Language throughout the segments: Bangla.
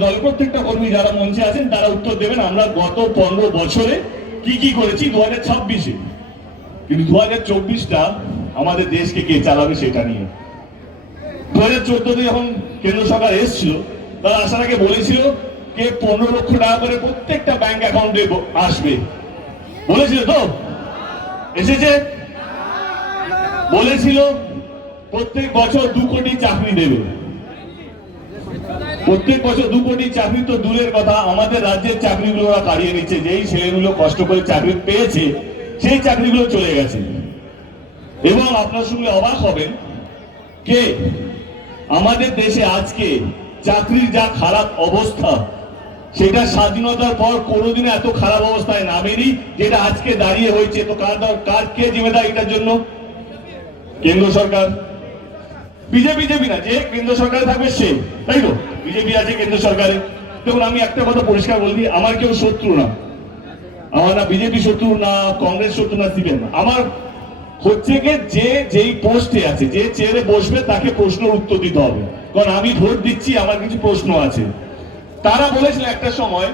দল, প্রত্যেকটা কর্মী যারা মঞ্চে আছেন, তারা উত্তর দেবেন। আমরা গত পনেরো বছরে কি কি করেছি? দু হাজার ছাব্বিশে। কিন্তু দু হাজার চব্বিশটা আমাদের দেশকে কে চালাবে সেটা নিয়ে। দু হাজার চোদ্দতে যখন কেন্দ্র সরকার এসেছিল, তারা আসার আগে বলেছিল কে পনেরো লক্ষ টাকা করে প্রত্যেকটা ব্যাংক অ্যাকাউন্টে আসবে। বলেছিল তো? এসেছে? বলেছিল প্রত্যেক বছর দু কোটি চাকরি দেবে। প্রত্যেক বছর দু কোটি চাকরি তো দূরের কথা। আমাদের রাজ্যের চাকরিগুলো ওরা কাড়িয়ে নিচ্ছে। যেই ছেলেগুলো কষ্ট করে চাকরি পেয়েছে, সেই চাকরিগুলো চলে গেছে। এবং আপনার সঙ্গে অবাক হবেন কে? আমাদের দেশে আজকে চাকরির যা খারাপ অবস্থা, সেটা স্বাধীনতার পর কোনোদিন এত খারাপ অবস্থায় নামেনি, যেটা আজকে দাঁড়িয়ে হয়েছে। তো কার কে জিম্মেদার এটার জন্য? কেন্দ্র সরকার। বিজেপি বিজেপি না, যে কেন্দ্র সরকারে থাকবে সে, তাই তো? বিজেপি আছে কেন্দ্র সরকারে। দেখুন, আমি একটা কথা পরিষ্কার বলে আমার কেউ শত্রু না। আমার না বিজেপি শত্রু, না কংগ্রেস শত্রু, না সিপিএম। না আমার হচ্ছে কি, যে যেই পোস্টে আছে, যে চেয়ারে বসবে, তাকে প্রশ্নের উত্তর দিতে হবে। কারণ আমি ভোট দিচ্ছি, আমার কিছু প্রশ্ন আছে। তারা বলেছিল একটা সময়,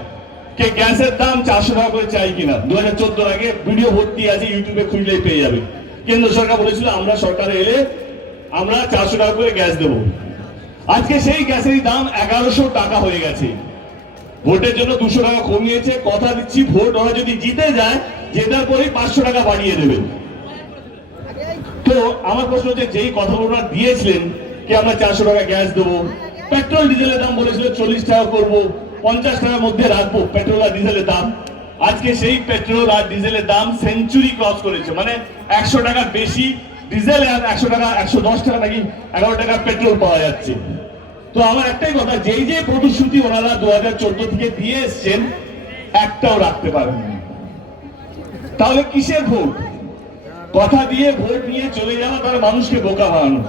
কে গ্যাসের দাম চারশো টাকা করে চাই কিনা। দু হাজার চোদ্দোর আগে ভিডিও ভর্তি আছে, ইউটিউবে খুঁজলেই পেয়ে যাবে। কেন্দ্র সরকার বলেছিল, আমরা সরকারে এলে আমরা চারশো টাকা করে গ্যাস দেবো। আজকে সেই গ্যাসের দাম এগারোশো টাকা হয়ে গেছে। ভোটের জন্য দুশো টাকা কমিয়েছে। কথা দিচ্ছি, ভোট ওরা যদি জিতে যায়, জেতার পরেই পাঁচশো টাকা বাড়িয়ে দেবে। তো আমার প্রশ্ন হচ্ছে, যেই কথাগুলো ওনারা দিয়েছিলেন কি আমরা চারশো টাকা গ্যাস দেবো? পেট্রোল, ডিজেলের দাম বলেছিল চল্লিশ টাকা করব। পঞ্চাশ টাকার মধ্যে রাখব পেট্রোল আর ডিজেলের দাম। আজকে সেই পেট্রোল আর ডিজেলের দাম সেঞ্চুরি ক্রস করেছে। মানে একশো টাকা বেশি ডিজেল একশো টাকা, একশো দশ টাকা নাকি এগারো টাকা পেট্রোল পাওয়া যাচ্ছে। তো আমার একটাই কথা, যেই যে প্রতিশ্রুতি ওনারা দু হাজার চোদ্দ থেকে দিয়ে এসছেন, একটাও রাখতে পারেননি তাহলে কিসের ভোট? কথা দিয়ে ভোট নিয়ে চলে যাওয়া তার মানুষকে বোকা বানানো।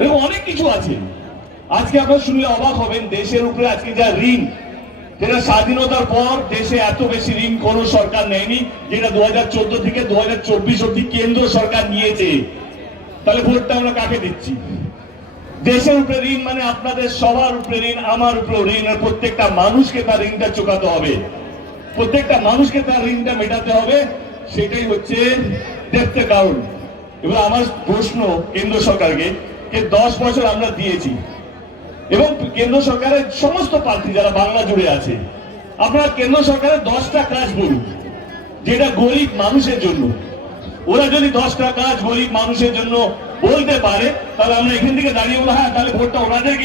এরকম অনেক কিছু আছে। আজকে আপনার শুনলে অবাক হবেন, দেশের উপরে আজকে যা ঋণ যেটা স্বাধীনতার পর দেশে এত বেশি ঋণ কোন সরকার নেয়নি, যেটা দু হাজার চোদ্দ থেকে দু হাজার চব্বিশ অব্দি কেন্দ্র সরকার নিয়েছে। তাহলে ভোটটা আমরা কাকে দিচ্ছি? দেশের উপরে ঋণ মানে আপনাদের সবার উপরে ঋণ, আমার উপরে ঋণ, আর প্রত্যেকটা মানুষকে তার ঋণটা চোকাতে হবে। প্রত্যেকটা মানুষকে তার ঋণটা মেটাতে হবে, সেটাই হচ্ছে দেখতে কারণ এবার আমার প্রশ্ন কেন্দ্র সরকারকে, যে দশ বছর আমরা দিয়েছি এবং কেন্দ্র সরকারের সমস্ত প্রার্থী যারা বাংলা জুড়ে আছে, আপনারা কেন্দ্র সরকারের দশটা কাজ বলুন, যেটা গরিব মানুষের জন্য। ওরা যদি দশটা কাজ গরিব মানুষের জন্য বলতে পারে, তাহলে আমরা এখান থেকে দাঁড়িয়ে বলো হ্যাঁ তাহলে ভোটটা ওনাদেরকে